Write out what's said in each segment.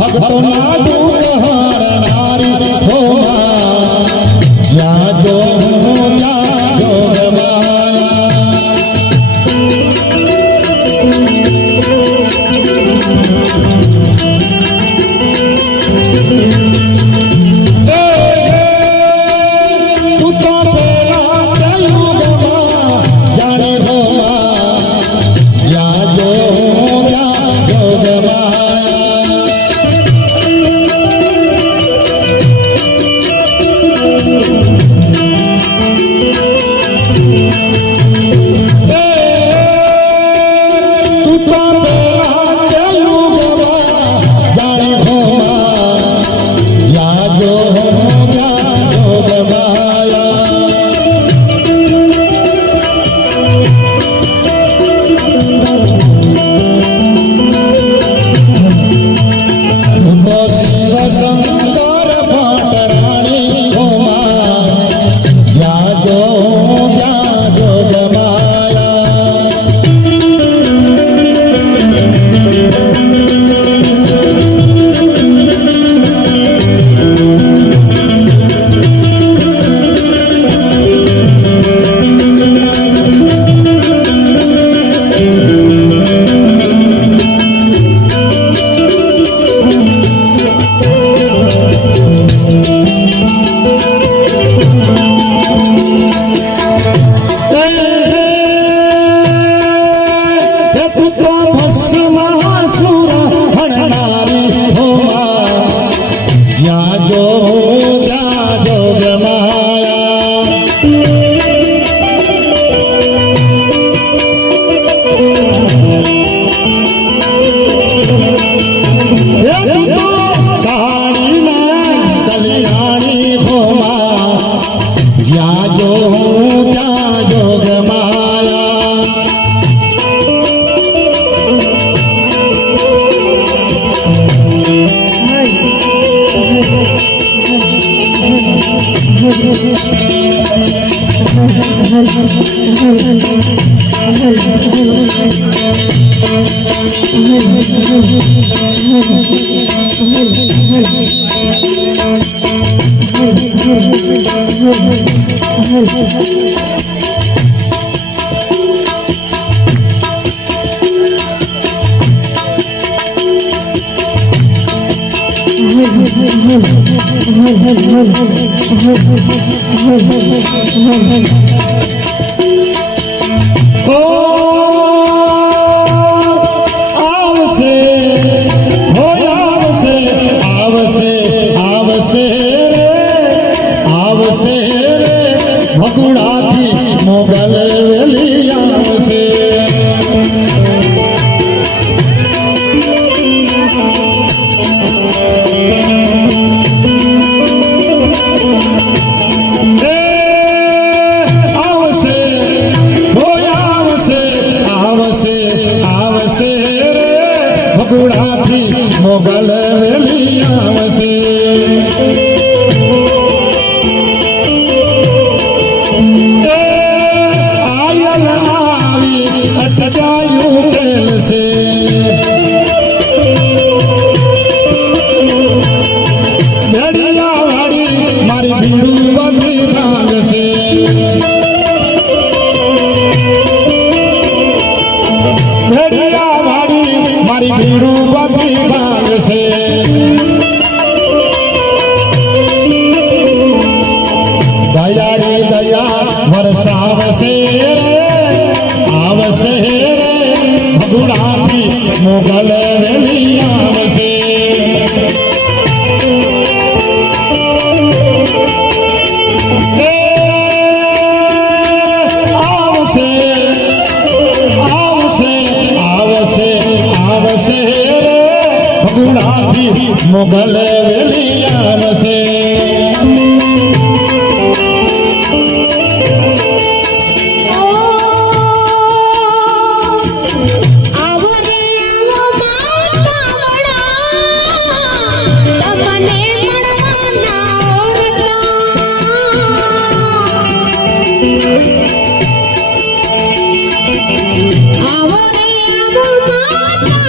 भक्तों ना दुख हरनारी हो जा जो मोगल वेलिया से मोगल वेलिया से आयल आवी अटजायू केल से भेड़िया वाड़ी मारी भीड़ू बंदी भाग से भेड़िया वाड़ी मारी भीड़ू बंदी भाग से दया रे दया वर्षाव से आवसे रे भगुड़ाती मोगल वेलियाव से आवसे आवसे आवसे आवसे रे भगुड़ाती मोगल वेलियाव से आवरे आवो माता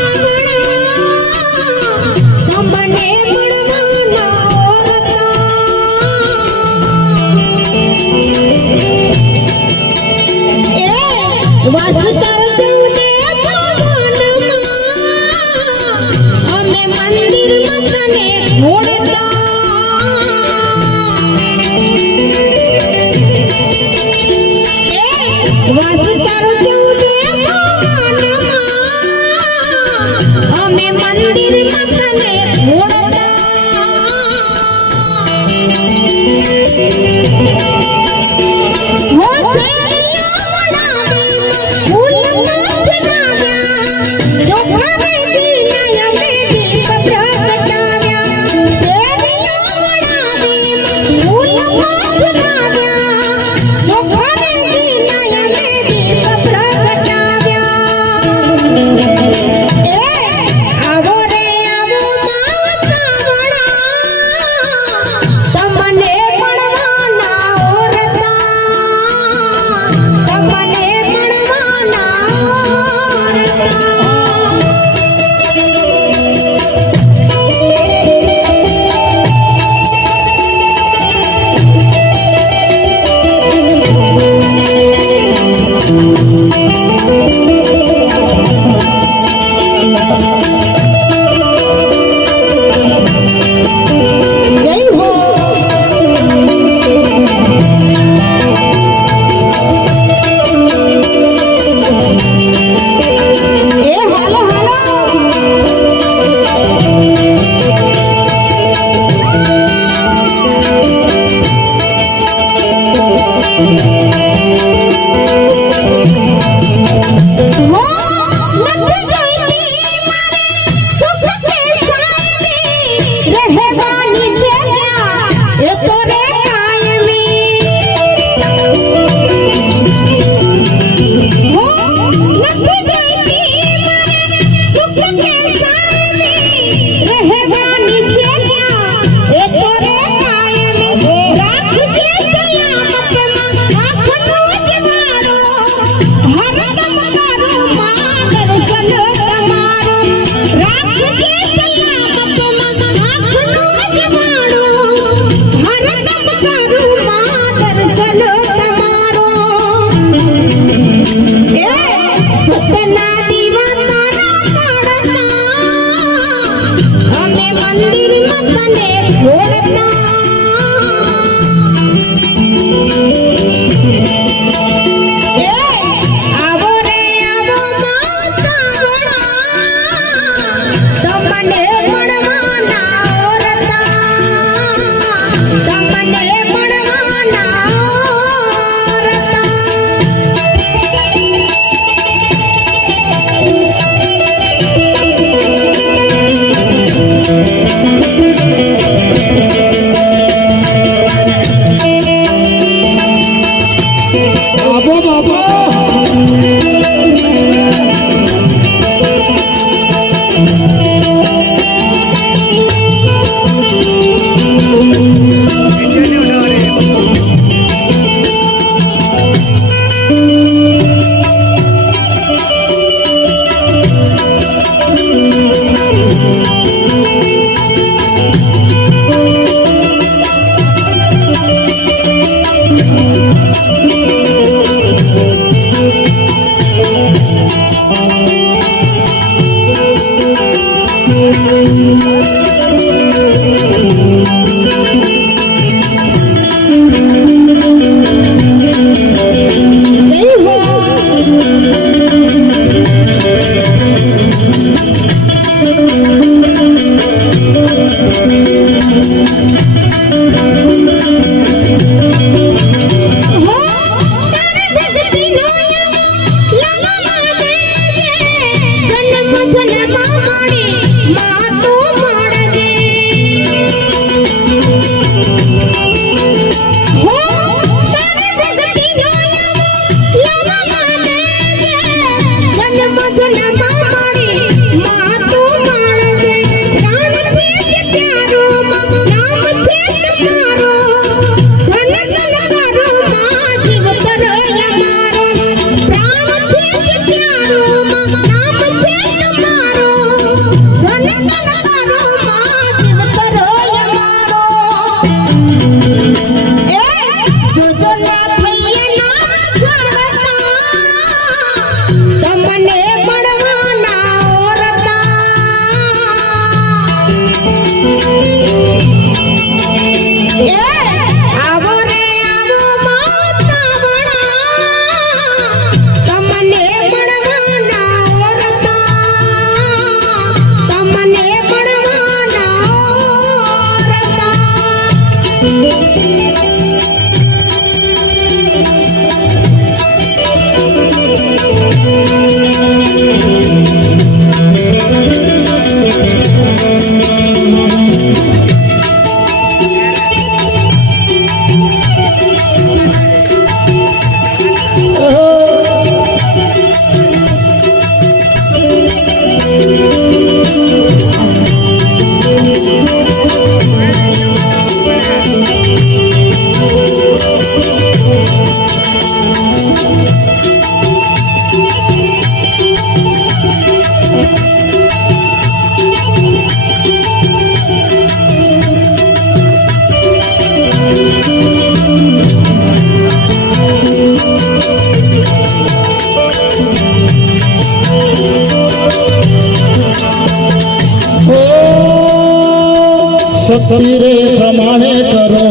શક્તિ રે પ્રમાણે કરો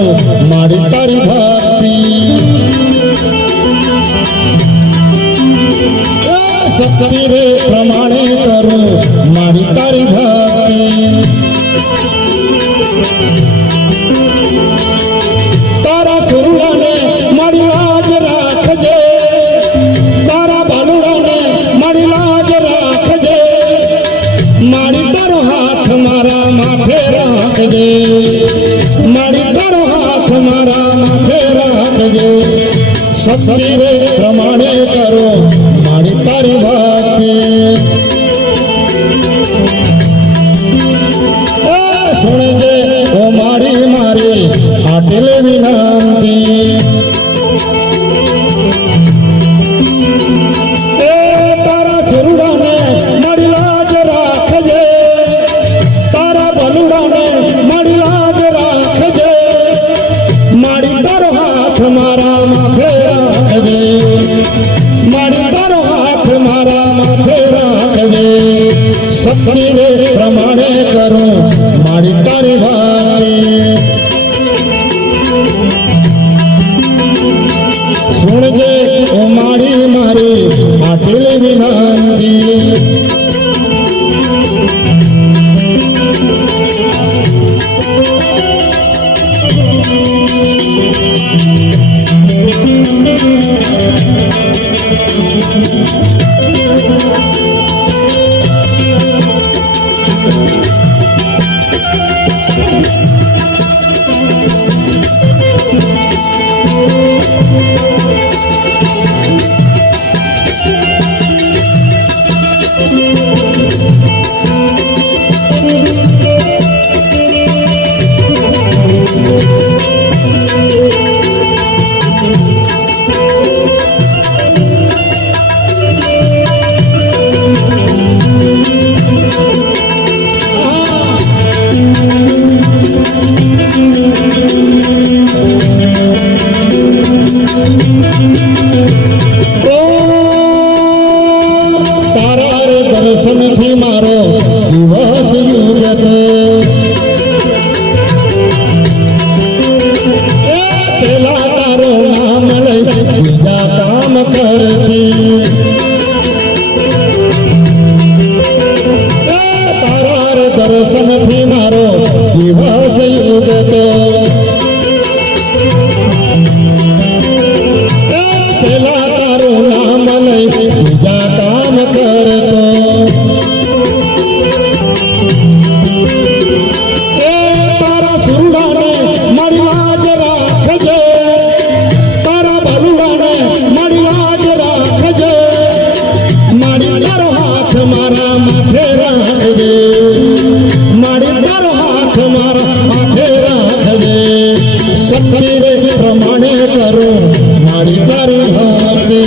મારી તારી ભક્તિ, શક્તિ રે પ્રમાણે કરો મારી તારી ભક્તિ, તારા સુરલાને મારી લાજ રાખજે, તારા બાલુડાને મારી લાજ રાખજે, મારી તારો હાથ મારા માથે રાખજે, મારી તારો હાથ મારા માથે રાખજે, શક્તિ રે પ્રમાણે કરો મારી તારી ભક્તિ, સુણજે ઓ મારી મારી આટેલ વિનંતી, તારા સુરડાને મારી લાજ રાખજે, તારા બલુડાને મારી લાજ રાખજે, મારી તારો હાથ મારા માથે રાખજે, મારી તારો હાથ મારા માથે રાખજે, શક્તિ રે પ્રમાણે કરો મારી તારી ભક્તિ, સુણજે ઓ મારી મારી આટેલ વિનંતી, દર્શનથી મારો દિવસ યુગતો પેલા તારો નામ લઈ બીજા કામ કરતી તારા દર્શનથી મારો દિવસ યુગતો પેલા તારો નામ લઈ બીજા કામ કરતો મારા માથે રાખજે મારી તારો હાથ મારા માથે રાખજે શક્તિ રે પ્રમાણે કરું મારી તારી હાથે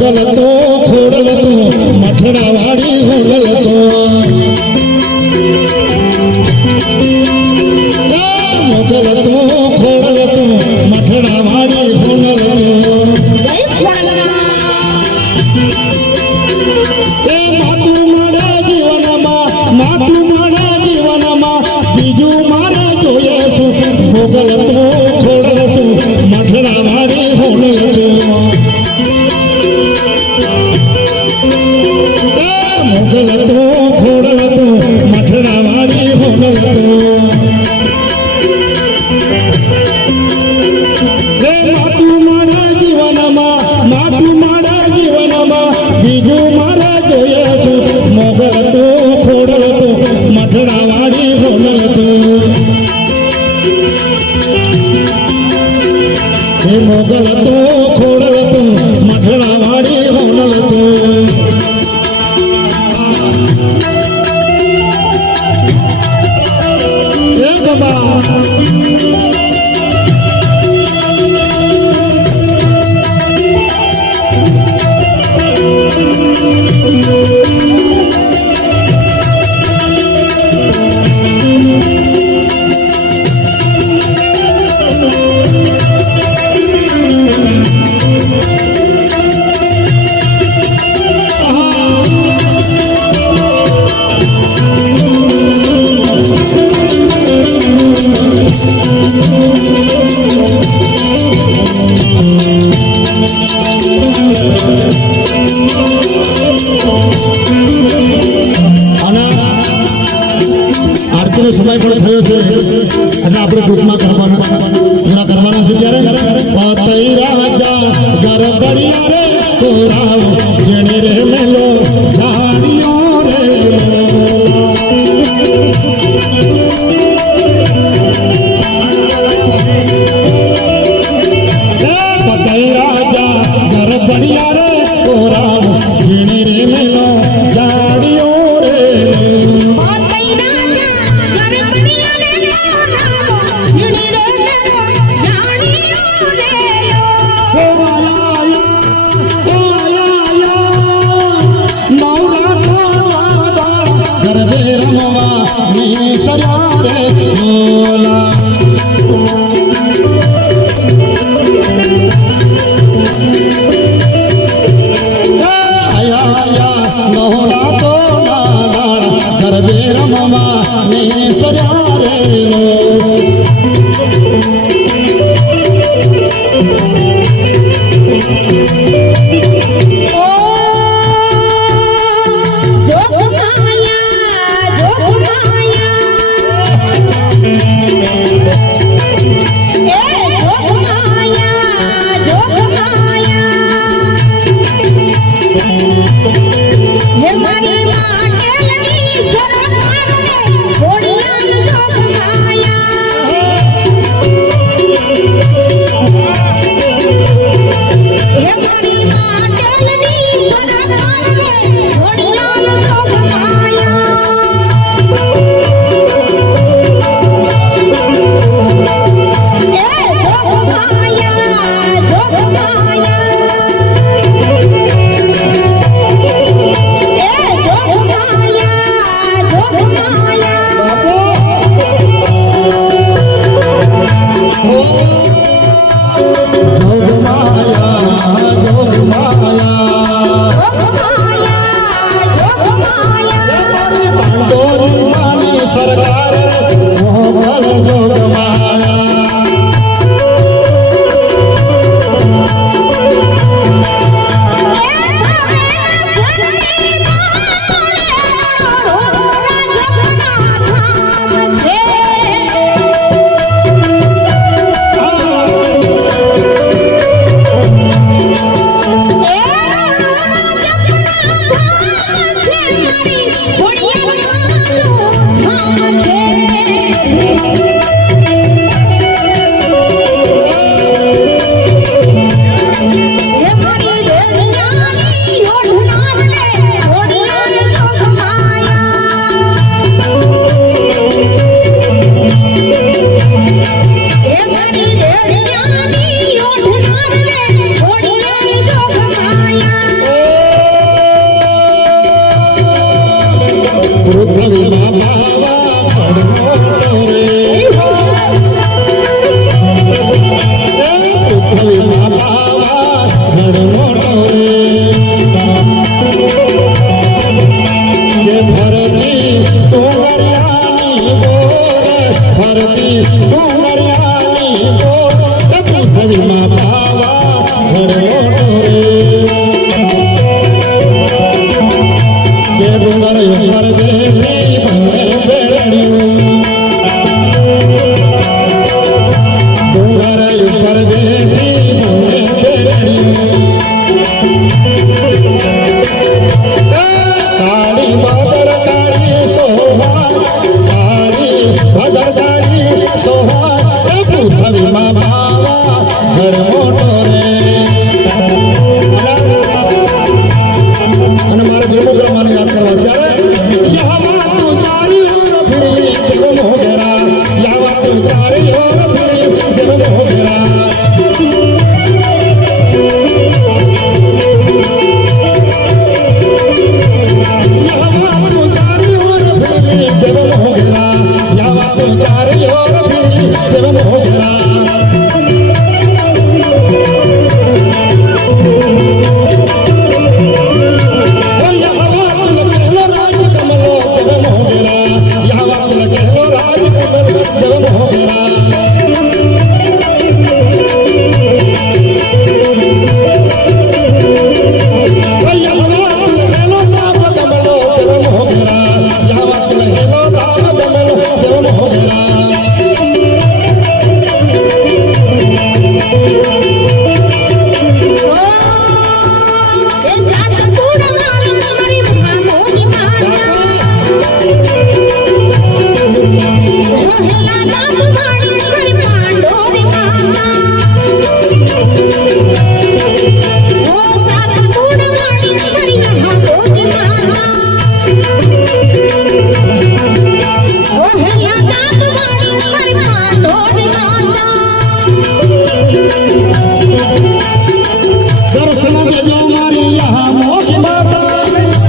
મોગલ તો ખોડલ તો મઠડા વાળી હોલલ તો મોગલ તો ખોડલ તો મઠડા વાળી હોલલ તો માતું મારા જીવનમાં બીજું મારે જોઈએ શું મોગલ તો ખોડલ તો મઠડા વાળી હોલલ તો મોગલ તો ખોડલ તો મઠડા વાળી હોલલ તો માતું મારા જીવનમાં બીજું મારે જોઈએ છું મોગલ તો ખોડલ તો મઠડા વાળી હોલલ તો મોગલ તો ખોડલ તો મઠડા વાળી હોલલ તો આરતીનો સમય પણ થયો છે એટલે આપણે ગ્રુપમાં કરવાના છે ત્યારે પતઈ રાજા ગરબડિયા રે કોરાવ જેણે રે મેલો ઝાડીઓ રે પતઈ રાજા ઘર બળિયા રે કોરાવ જેણે રે મેલો ઝાડીઓ રે ચારે ઓર ફિરી દેવ મોગરા દેજો મારી યહા મોગી માતા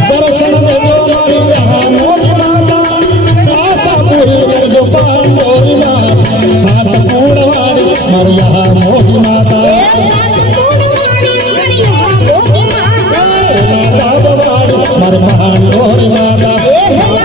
દર્શન દેજો મારી યહા મોગી માતા આશા પૂરી કરજો પાંડોરી માતા સાત કુળવાડી મારી યહા મોગી માતા મારી પાંડોરી માતા